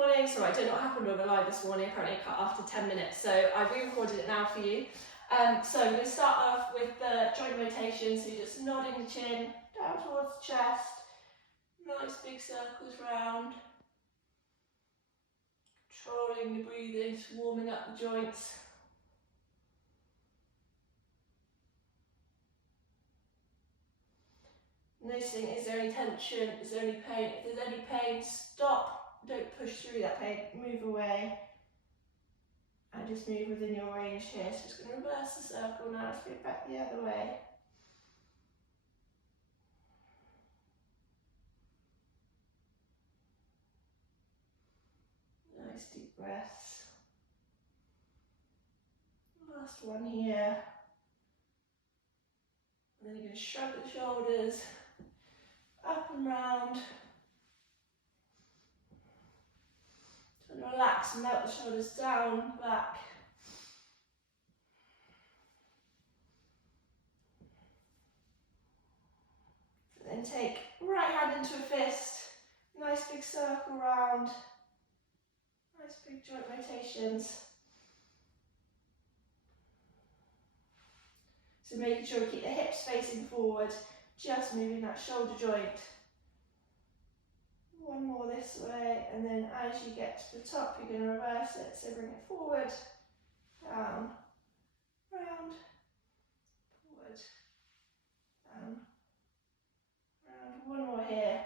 morning. Sorry, I don't know what happened on the live this morning. Apparently it cut after 10 minutes, so I've re-recorded it now for you. So we're going to start off with the joint rotation, so you're just nodding the chin down towards the chest, nice big circles round, controlling the breathing, just warming up the joints. Noticing, is there any tension, is there any pain? If there's any pain, stop, don't push through that pain, move away. And just move within your range here. So just going to reverse the circle now, let's go back the other way. Nice deep breaths. Last one here. And then you're going to shrug the shoulders up and round. And relax and melt the shoulders down, back. And then take right hand into a fist. Nice big circle round. Nice big joint rotations. So making sure we keep the hips facing forward, just moving that shoulder joint. One more this way, and then as you get to the top, you're going to reverse it. So bring it forward, down, round, forward, down, round. One more here.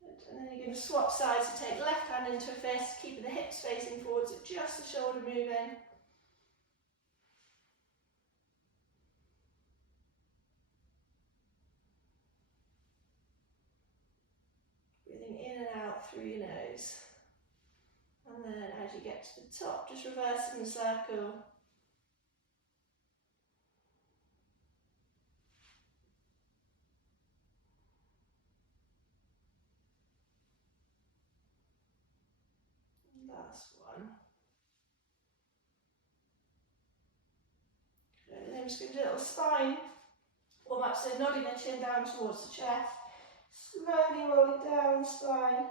Good. And then you're going to swap sides, so take left hand into a fist, keeping the hips facing forward, so just the shoulder moving. In and out through your nose. And then as you get to the top, just reversing the circle. Last one. Good. And then I'm just going to do a little spine warm up, so nodding the chin down towards the chest. Slowly rolling down the spine,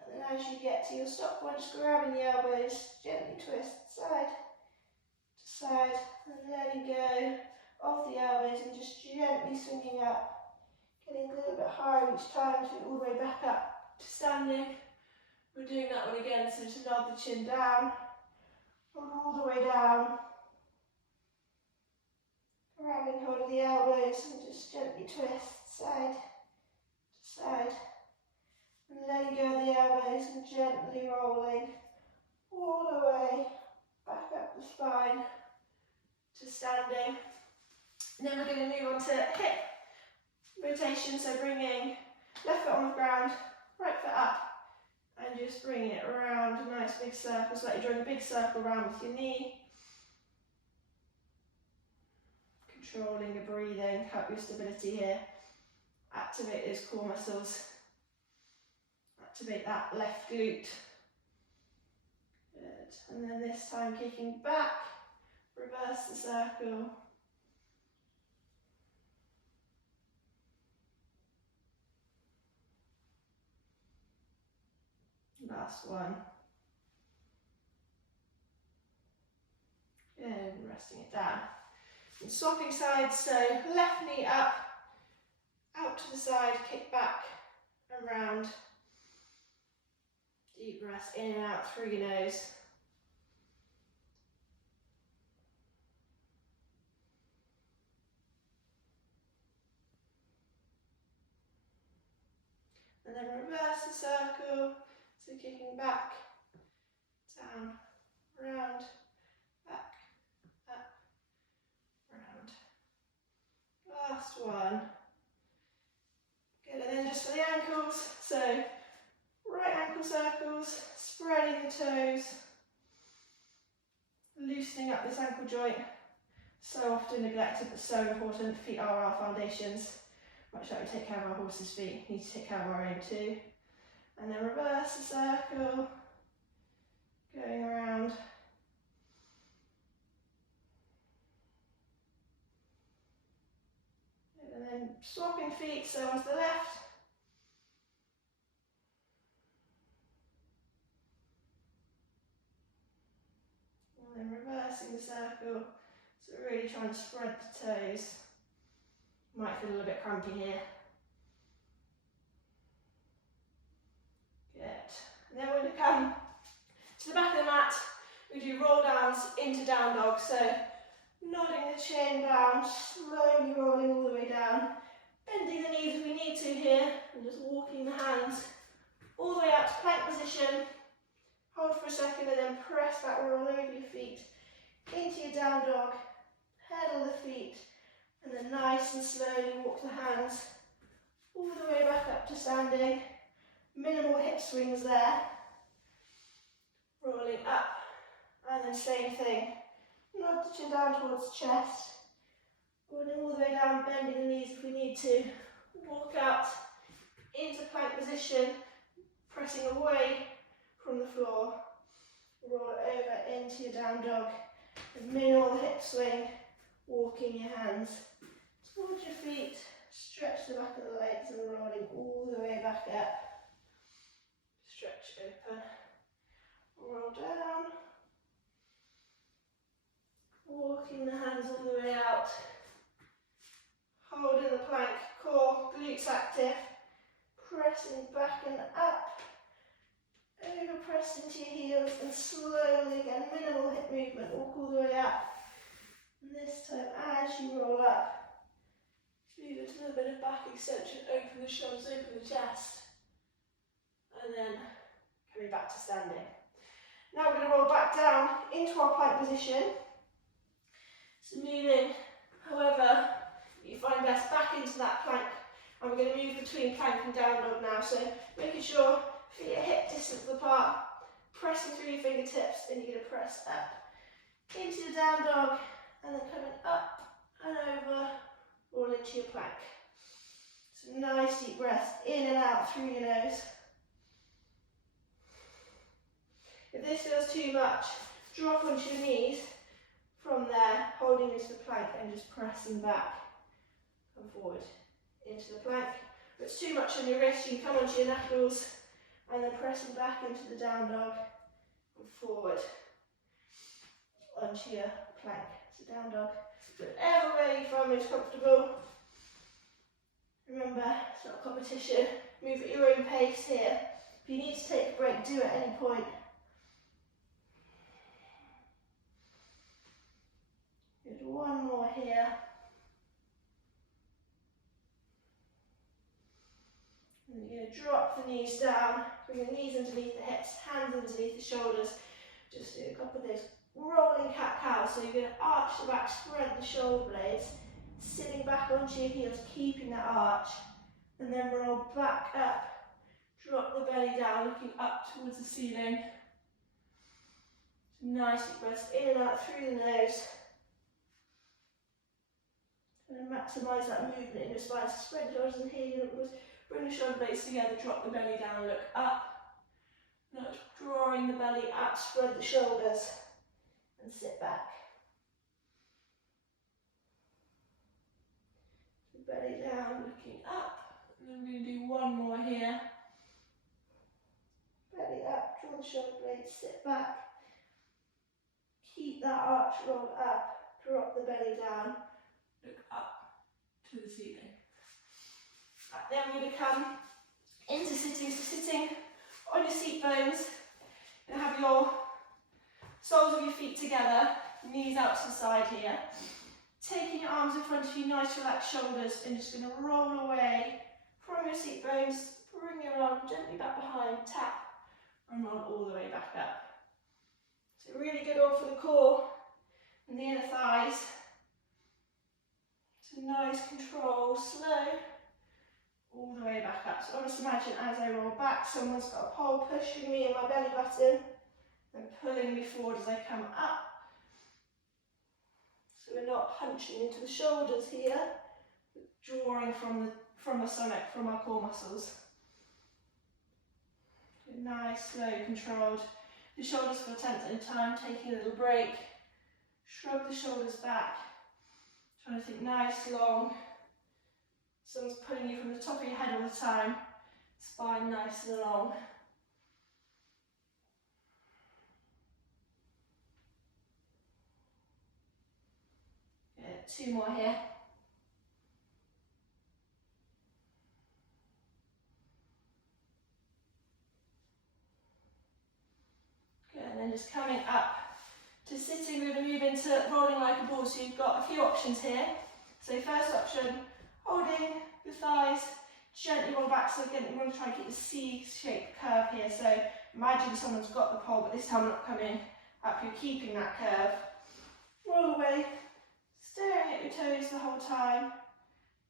and then as you get to your stop point, just grabbing the elbows, gently twist side to side, and letting go of the elbows and just gently swinging up, getting a little bit higher each time to all the way back up to standing. We're doing that one again, so just nod the chin down, roll all the way down, grabbing hold of the elbows and just gently twist side to side, and letting go of the elbows and gently rolling all the way back up the spine to standing. And then we're going to move on to hip rotation, so bringing left foot on the ground, right foot up, and just bringing it around a nice big circle, so like you're drawing a big circle around with your knee. Controlling the breathing, help your stability here. Activate those core muscles. Activate that left glute. Good. And then this time kicking back, reverse the circle. Last one. Good. Resting it down. And swapping sides, so left knee up, out to the side, kick back and round. Deep breath in and out through your nose. And then reverse the circle, so kicking back, down, round, back, up, round. Last one. Good, and then just for the ankles, so right ankle circles, spreading the toes, loosening up this ankle joint, so often neglected but so important. Feet are our foundations. Much like we take care of our horse's feet, we need to take care of our own too. And then reverse the circle, going around. And then swapping feet, so onto the left, pressing the circle. So really trying to spread the toes. Might feel a little bit crampy here. Good. And then we're going to come to the back of the mat. We do roll downs into down dog. So nodding the chin down, slowly rolling all the way down. Bending the knees if we need to here. And just walking the hands all the way out to plank position. Hold for a second and then press that roll over your feet into your down dog. Pedal the feet and then nice and slowly walk the hands all the way back up to standing. Minimal hip swings there. Rolling up and then same thing. Nod the chin down towards the chest. Rolling all the way down, bending the knees if we need to. Walk out into plank position, pressing away from the floor. Roll over into your down dog. And minimal hip swing, walking your hands towards your feet. Stretch the back of the legs and rolling all the way back up. Stretch open. Roll down. Walking the hands all the way out. Holding the plank, core, glutes active. Pressing back and up. Over press into your heels and slowly again, minimal hip movement, walk all the way up. And this time as you roll up, feel a little bit of back extension, open the shoulders, open the chest. And then coming back to standing. Now we're going to roll back down into our plank position. So moving however you find best back into that plank. And we're going to move between plank and down dog now. So making sure feet are hip distance apart, pressing through your fingertips, and you're going to press up into the down dog, and then coming up and over, all into your plank. So nice deep breaths in and out through your nose. If this feels too much, drop onto your knees from there, holding into the plank and just pressing back and forward into the plank. If it's too much on your wrist, you can come onto your knuckles and then pressing back into the down dog and forward onto your plank. So down dog, whatever way you find most comfortable. Remember, it's not a competition. Move at your own pace here. If you need to take a break, do at any point. Good, one more here. And you're going to drop the knees down, bring the knees underneath the hips, hands underneath the shoulders. Just do a couple of those rolling cat-cows. So you're going to arch the back, spread the shoulder blades, sitting back onto your heels, keeping that arch, and then roll back up. Drop the belly down, looking up towards the ceiling. Nice deep breaths in and out through the nose. And maximise that movement in your spine. So spread the shoulders and here, bring the shoulder blades together, drop the belly down, look up. Now drawing the belly up, spread the shoulders and sit back. The belly down, looking up. And then we're going to do one more here. Belly up, draw the shoulder blades, sit back. Keep that arch rolled up, drop the belly down, look up to the ceiling. Right, then we're going to come into sitting. So sitting on your seat bones, and have your soles of your feet together, knees out to the side here. Taking your arms in front of you, nice relaxed shoulders, and just going to roll away from your seat bones, bring your arm gently back behind, tap, and roll all the way back up. So really good one for the core and the inner thighs. So nice control, slow, all the way back up. So I just imagine as I roll back, someone's got a pole pushing me in my belly button and pulling me forward as I come up. So we're not hunching into the shoulders here, but drawing from the stomach, from our core muscles. Nice, slow, controlled. The shoulders for a tenth at a time, taking a little break. Shrug the shoulders back. Trying to think nice, long. Someone's pulling you from the top of your head all the time. Spine nice and long. 2 more here. Good, and then just coming up to sitting, we're going to move into rolling like a ball. So you've got a few options here. So first option, holding the thighs, gently roll back. So again, we want to try and keep the C-shaped curve here. So imagine someone's got the pole, but this time we're not coming up, you're keeping that curve. Roll away, staring at your toes the whole time.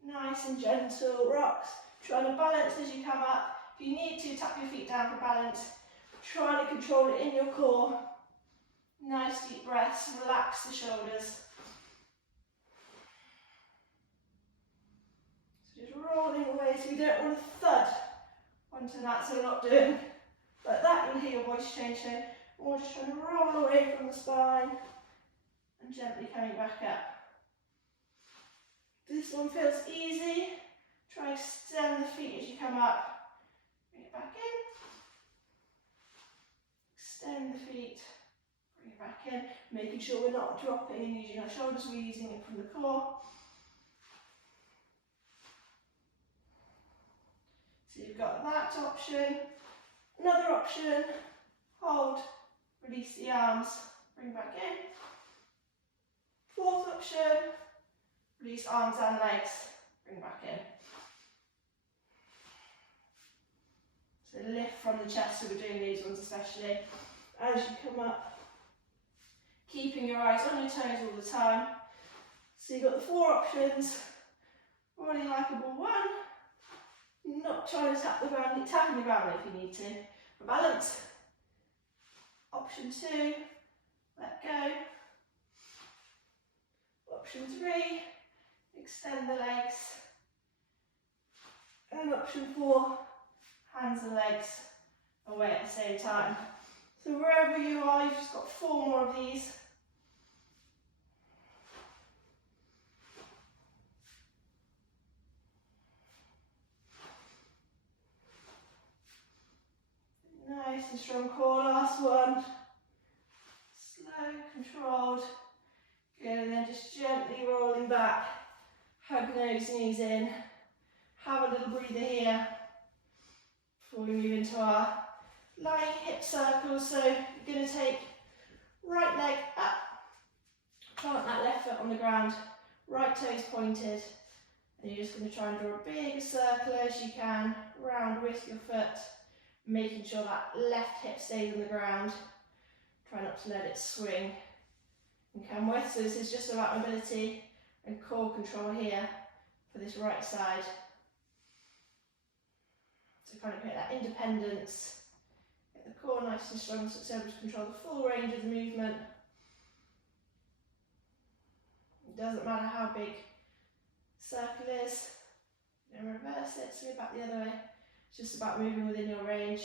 Nice and gentle rocks. Trying to balance as you come up. If you need to, tap your feet down for balance. Trying to control it in your core. Nice deep breaths, relax the shoulders. So just rolling away, so we don't want to thud onto that, so we're not doing like that. You'll hear your voice change here. We're just trying to roll away from the spine and gently coming back up. This one feels easy. Try and extend the feet as you come up. Bring it back in. Extend the feet. Bring it back in. Making sure we're not dropping and using our shoulders, we're using it from the core. So you've got that option. Another option, hold, release the arms, bring back in. Fourth option, release arms and legs, bring back in. So lift from the chest, so we're doing these ones especially. As you come up, keeping your eyes on your toes all the time. So you've got the 4 options, rolling like a ball 1, not trying to tap the ground, tapping the ground if you need to, for balance. Option 2, let go. Option 3, extend the legs. And option 4, hands and legs away at the same time. So wherever you are, you've just got 4 more of these. Nice and strong core, last one. Slow, controlled. Good, and then just gently rolling back. Hug those knees in. Have a little breather here before we move into our lying hip circles. So you're going to take right leg up, plant that left foot on the ground, right toes pointed, and you're just going to try and draw a big circle as you can, round with your foot, making sure that left hip stays on the ground. Try not to let it swing and come with. So this is just about mobility and core control here for this right side. So kind of get that independence, get the core nice and strong so it's able to control the full range of the movement. It doesn't matter how big the circle is. Then reverse it, so go back the other way. It's just about moving within your range.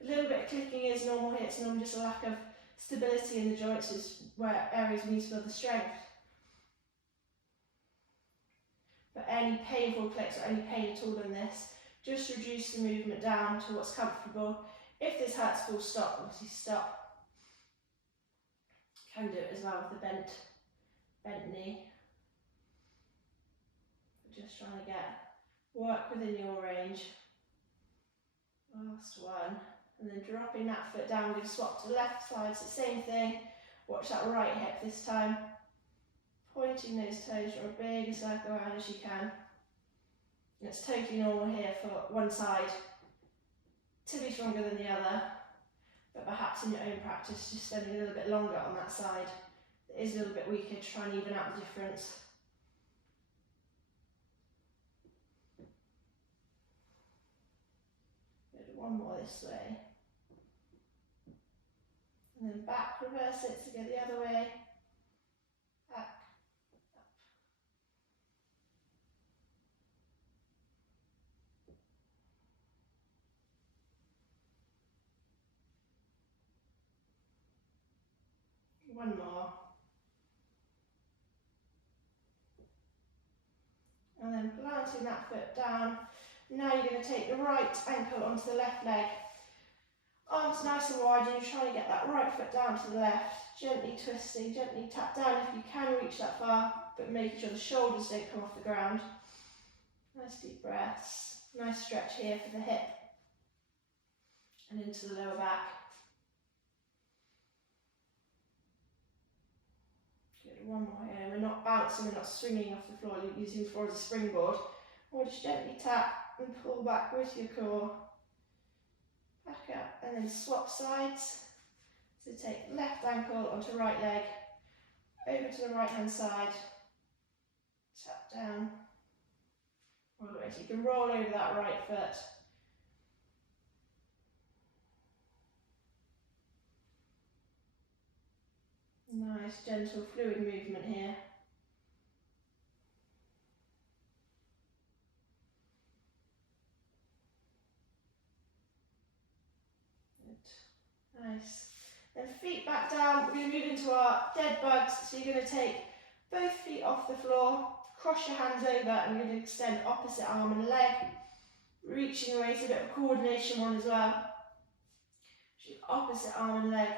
A little bit of clicking is normal here, it's normally just a lack of stability in the joints, is where areas we need to build the strength. But any painful clicks or any pain at all in this, just reduce the movement down to what's comfortable. If this hurts, full stop, obviously stop. Can do it as well with the bent knee. Just trying to work within your range. Last one. And then dropping that foot down, we're going to swap to the left side, so same thing. Watch that right hip this time. Pointing those toes, draw a big circle around as you can. And it's totally normal here for one side to be stronger than the other, but perhaps in your own practice, just spending a little bit longer on that side that is a little bit weaker to try and even out the difference. One more this way. And then back, reverse it to go the other way. Back, up. One more. And then planting that foot down. Now you're going to take the right ankle onto the left leg. Arms nice and wide, and you're trying to get that right foot down to the left. Gently twisting, gently tap down if you can reach that far. but making sure the shoulders don't come off the ground. Nice deep breaths. Nice stretch here for the hip and into the lower back. Good, one more here. We're not bouncing, we're not swinging off the floor, you're using the floor as a springboard. Or just gently tap and pull back with your core. Back up and then swap sides. So take left ankle onto right leg, over to the right hand side, tap down, all the way. So you can roll over that right foot. Nice, gentle, fluid movement here. Good. Nice. Then feet back down. We're going to move into our dead bugs. So you're going to take both feet off the floor, cross your hands over, and you're going to extend opposite arm and leg, reaching away, so a bit of coordination one as well. Opposite arm and leg.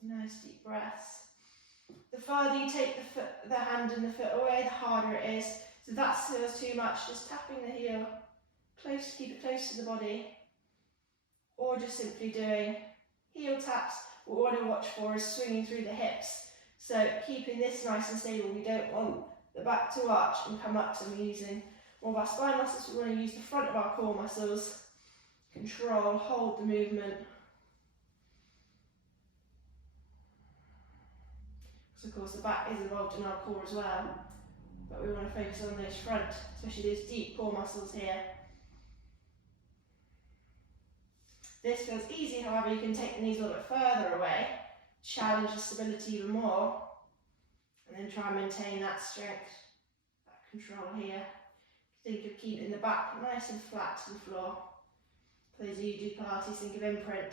Nice deep breaths. The farther you take the hand and the foot away, the harder it is. So if that feels too much, just tapping the heel close, keep it close to the body, or just simply doing heel taps. What we want to watch for is swinging through the hips. So keeping this nice and stable. We don't want the back to arch and come up, so we're using more of our spine muscles. We want to use the front of our core muscles. Control, hold the movement. Because of course the back is involved in our core as well, but we want to focus on those front, especially those deep core muscles here. This feels easy, however you can take the knees a little bit further away, challenge the stability even more, and then try and maintain that strength, that control here. Think of keeping the back nice and flat to the floor. For those of you who do Pilates, think of imprint.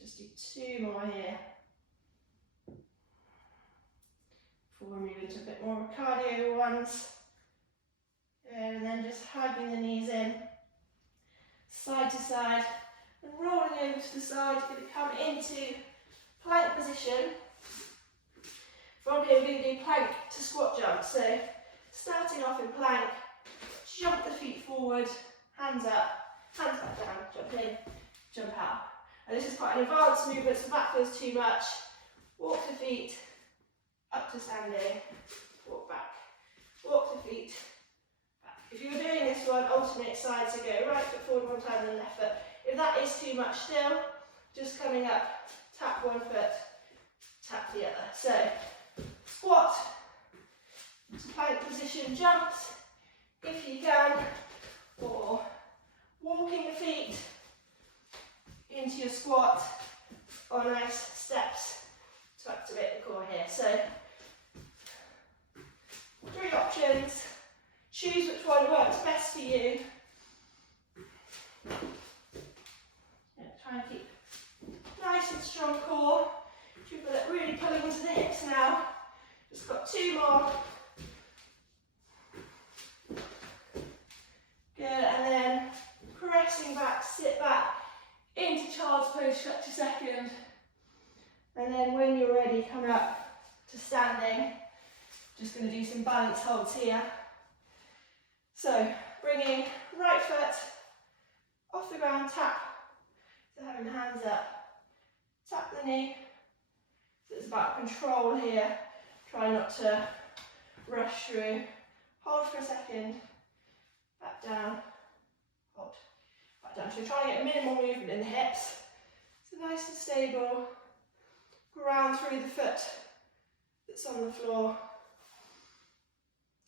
Just do two more here before we move into a bit more cardio ones. And then just hugging the knees in, side to side, and rolling over to the side. You're going to come into plank position. From here we're going to do plank to squat jump. So starting off in plank, jump the feet forward, hands back down, jump in, jump out. And this is quite an advanced movement, so if that feels too much, walk the feet up to standing, walk back, walk the feet back. If you were doing this one, alternate sides, so go right foot forward one time, then left foot. If that is too much still, just coming up, tap one foot, tap the other. So, squat, to plank position, jumps, if you can, or walking the feet into your squat, or nice steps to activate the core here. So, three options. Choose which one works best for you. Try and keep nice and strong core. Feel it really pulling into the hips now. Just got two more. Good, and then pressing back, sit back into child's pose, stretch a second. And then when you're ready, come up to standing. Just going to do some balance holds here. So, bringing right foot off the ground, tap. So having the hands up, tap the knee. So it's about control here. Try not to rush through. Hold for a second, back down, hold, back down. So we're trying to get minimal movement in the hips. So nice and stable. Ground through the foot that's on the floor.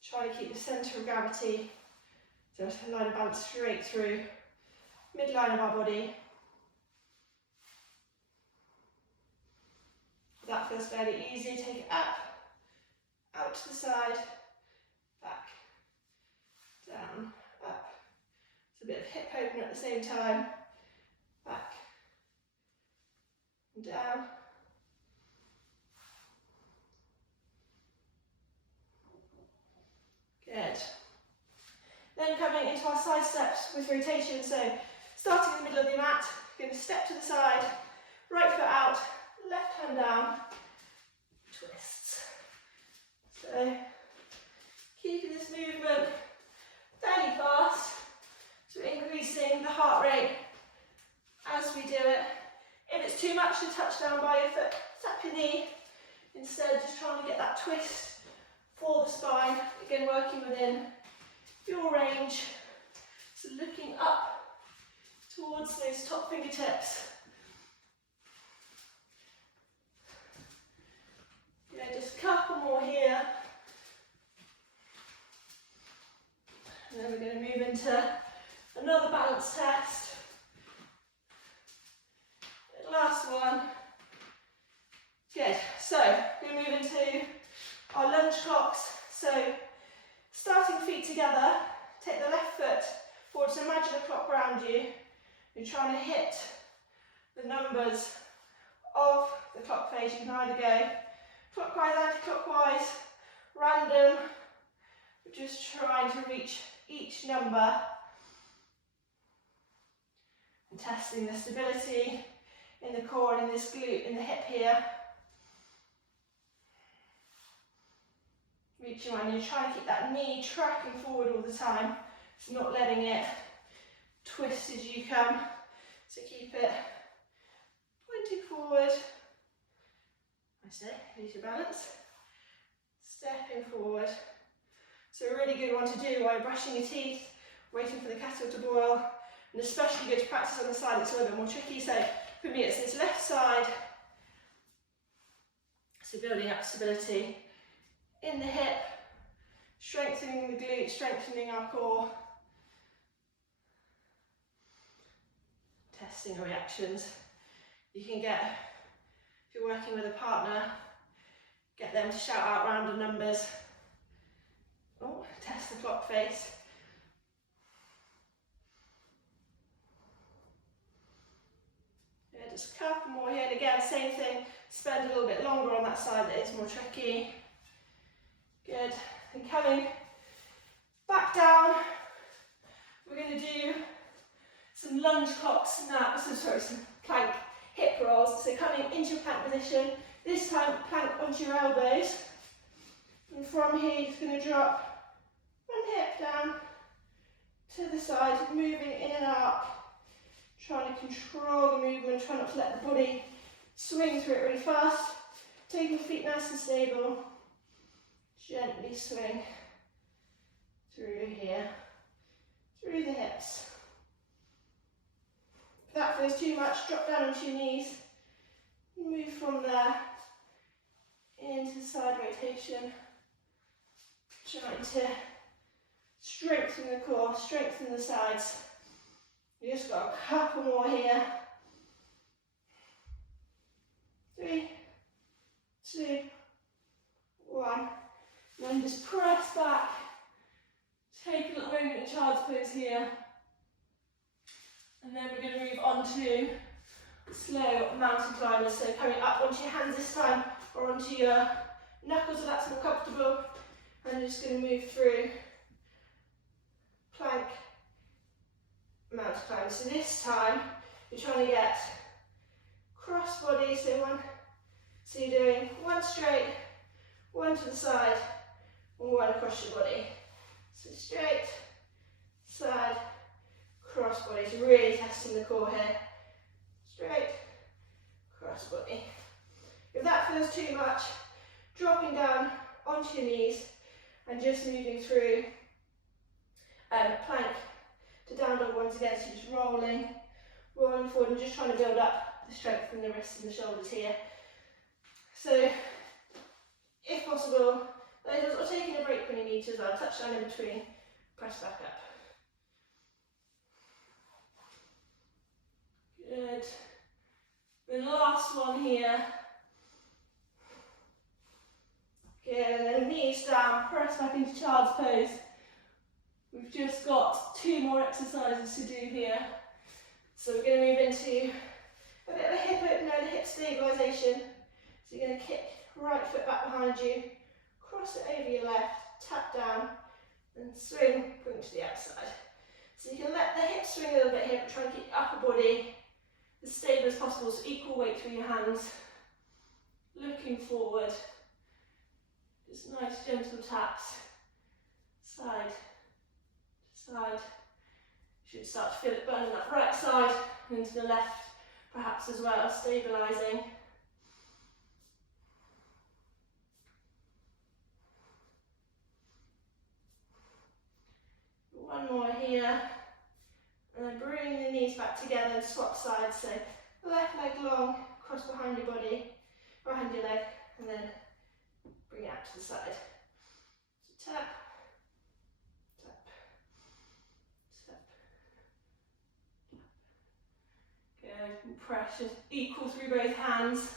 Try to keep the centre of gravity, so a line of balance straight through, midline of our body. If that feels fairly easy, take it up, out to the side, back, down, up. It's a bit of hip open at the same time, back, and down. Good. Then coming into our side steps with rotation, so Starting in the middle of the mat, you're going to step to the side, right foot out, left hand down, twists. So keeping this movement fairly fast, so increasing the heart rate as we do it. If it's too much to touch down by your foot, tap your knee. Instead, just trying to get that twist for the spine. Again, working within your range. So looking up towards those top fingertips. Yeah, just a couple more here. And then we're going to move into another balance test. Last one. Good. So we're going to move into our lunge clocks. So starting feet together, take the left foot forward. So imagine a clock around you. You're trying to hit the numbers of the clock face. You can either go clockwise, anti-clockwise, random. We're just trying to reach each number and testing the stability in the core and in this glute, in the hip here. Reaching around, you're trying to keep that knee tracking forward all the time. It's not letting it twist as you come. So keep it pointing forward. I say, lose your balance. Stepping forward. So a really good one to do while you're brushing your teeth, waiting for the kettle to boil, and especially good to practice on the side that's a little bit more tricky. So for me, it's this left side. So building up stability in the hip, strengthening the glute, strengthening our core. Testing the reactions. You can get, if you're working with a partner, get them to shout out random numbers. Oh, test the clock face. Yeah, just a couple more here, and again, same thing, spend a little bit longer on that side that is more tricky. Good, and coming back down, we're going to do some lunge clocks now, some plank hip rolls. So coming into plank position, this time plank onto your elbows, and from here you're just going to drop one hip down to the side, moving in and out, trying to control the movement, try not to let the body swing through it really fast. Take your feet nice and stable, gently swing through here, through the hips. If that feels too much, drop down onto your knees, move from there into side rotation, trying to strengthen the core, strengthen the sides. You just got a couple more here. 3, 2, 1. And then just press back. Take a little moment in child's pose here. And then we're going to move on to slow mountain climbers. So coming up onto your hands this time, or onto your knuckles if that's more comfortable. And you're just going to move through plank mountain climbers. So this time you're trying to get cross body. So you're doing one straight, one to the side, and one across your body. So straight, side, cross body. So really testing the core here. Straight, cross body. If that feels too much, dropping down onto your knees and just moving through plank to down dog once again. So just rolling forward and just trying to build up the strength in the wrists and the shoulders here. So, if possible, or taking a break when you need to as well, touch down in between, press back up. Good. The last one here. Good, and then knees down, press back into child's pose. We've just got 2 more exercises to do here. So we're going to move into a bit of a hip opener and hip stabilization. So you're going to kick right foot back behind you, cross it over your left, tap down, and swing, bring to the outside. So you can let the hips swing a little bit here, but try and keep your upper body as stable as possible, so equal weight through your hands. Looking forward. Just nice gentle taps. Side to side. You should start to feel it burning that right side and into the left perhaps as well, stabilising. One more here. And then bring the knees back together and swap sides. So left leg long, cross behind your body, behind your leg, and then bring it out to the side. So tap, tap, tap. Good. And pressure equal through both hands.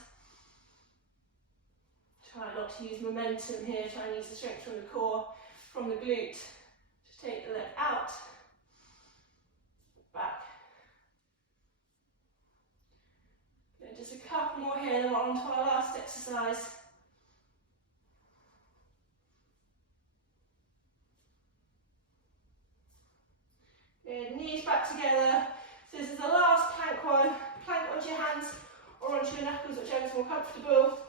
Try not to use momentum here. Try and use the strength from the core, from the glute. Just take the leg out, back. Good. Just a couple more here, then we're on to our last exercise. Good, knees back together. So this is the last plank one. Plank onto your hands or onto your knuckles, whichever's more comfortable.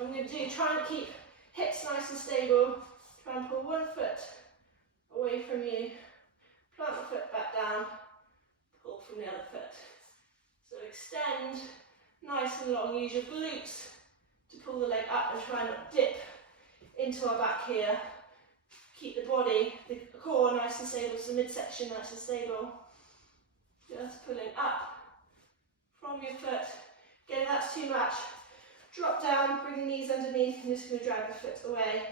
I'm going to do, try and keep hips nice and stable. Try and pull one foot away from you. Plant the foot back down. Pull from the other foot. So extend nice and long. Use your glutes to pull the leg up and try and not dip into our back here. Keep the body, the core nice and stable, so the midsection nice and stable. Just pulling up from your foot. Again, if that's too much, drop down, bring the knees underneath, and just going to drag the foot away.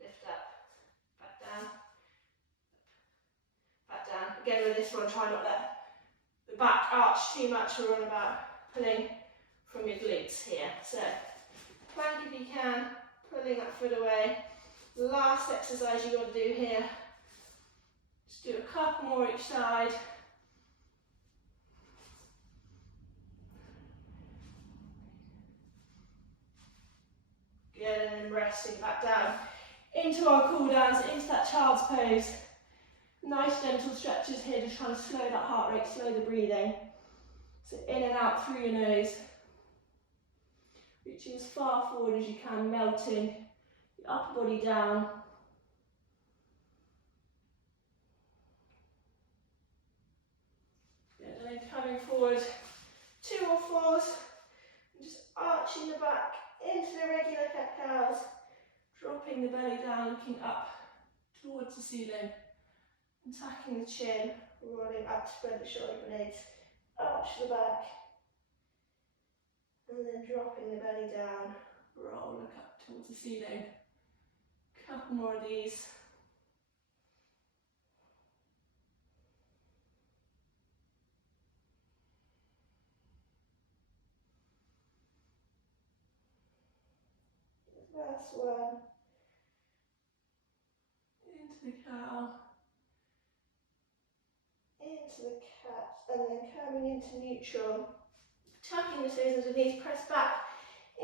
Lift up, back down, back down. Again with this one, try not to let the back arch too much. We're on about pulling from your glutes here. So, plank if you can, pulling that foot away. Last exercise you've got to do here. Just do a couple more each side. Good, and then resting back down into our cool downs, into that child's pose. Nice gentle stretches here, just trying to slow that heart rate, slow the breathing. So in and out through your nose. Reaching as far forward as you can, melting your upper body down. Good, and then coming forward, 2 or 4s, and just arching the back into the regular cat cows, dropping the belly down, looking up towards the ceiling, and tucking the chin, rolling up, spread the shoulder blades, arch the back, and then dropping the belly down, roll, look up towards the ceiling. Couple more of these. Last one. Into the cow. Into the cat, and then coming into neutral. Tucking the toes underneath, press back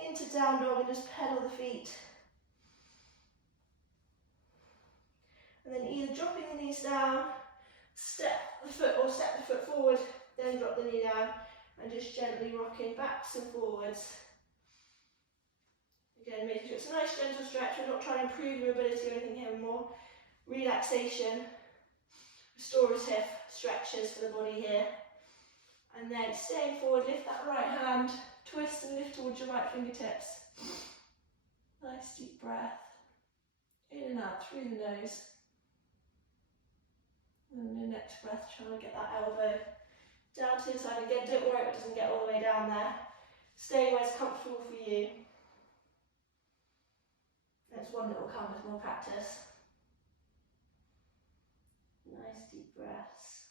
into down dog and just pedal the feet. And then either dropping the knees down, step the foot forward, then drop the knee down, and just gently rocking backs and forwards. Again, making sure it's a nice gentle stretch. We're not trying to improve your mobility or anything here, more relaxation, restorative stretches for the body here. And then staying forward, lift that right hand, twist and lift towards your right fingertips. Nice deep breath. In and out through the nose. And the next breath, trying to get that elbow down to the side. Again, don't worry if it doesn't get all the way down there. Stay where it's comfortable for you. There's one that will come with more practice. Nice deep breaths.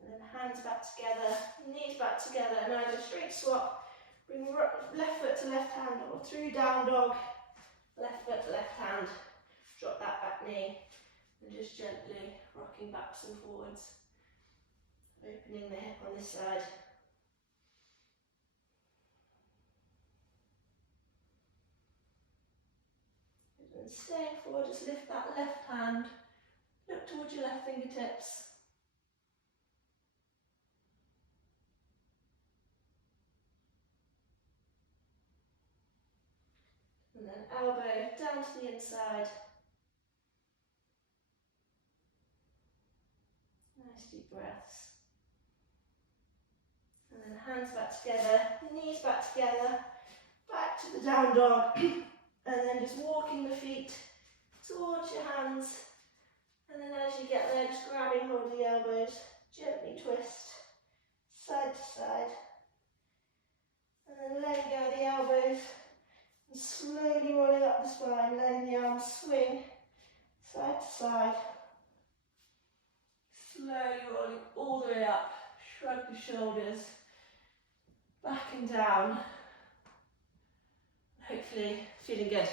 And then hands back together, knees back together, and either straight swap, bring left foot to left hand, or through down dog, left foot to left hand, drop that back knee, and just gently rocking backs and forwards, opening the hip on this side. And staying forward, just lift that left hand, Look towards your left fingertips. And then elbow down to the inside. Nice deep breaths. And then hands back together, knees back together, back to the down dog. And then just walking the feet towards your hands. And then as you get there, just grabbing hold of the elbows, gently twist side to side. And then letting go of the elbows and slowly rolling up the spine, letting the arms swing side to side. Slowly rolling all the way up, shrug the shoulders, back and down. Hopefully feeling good.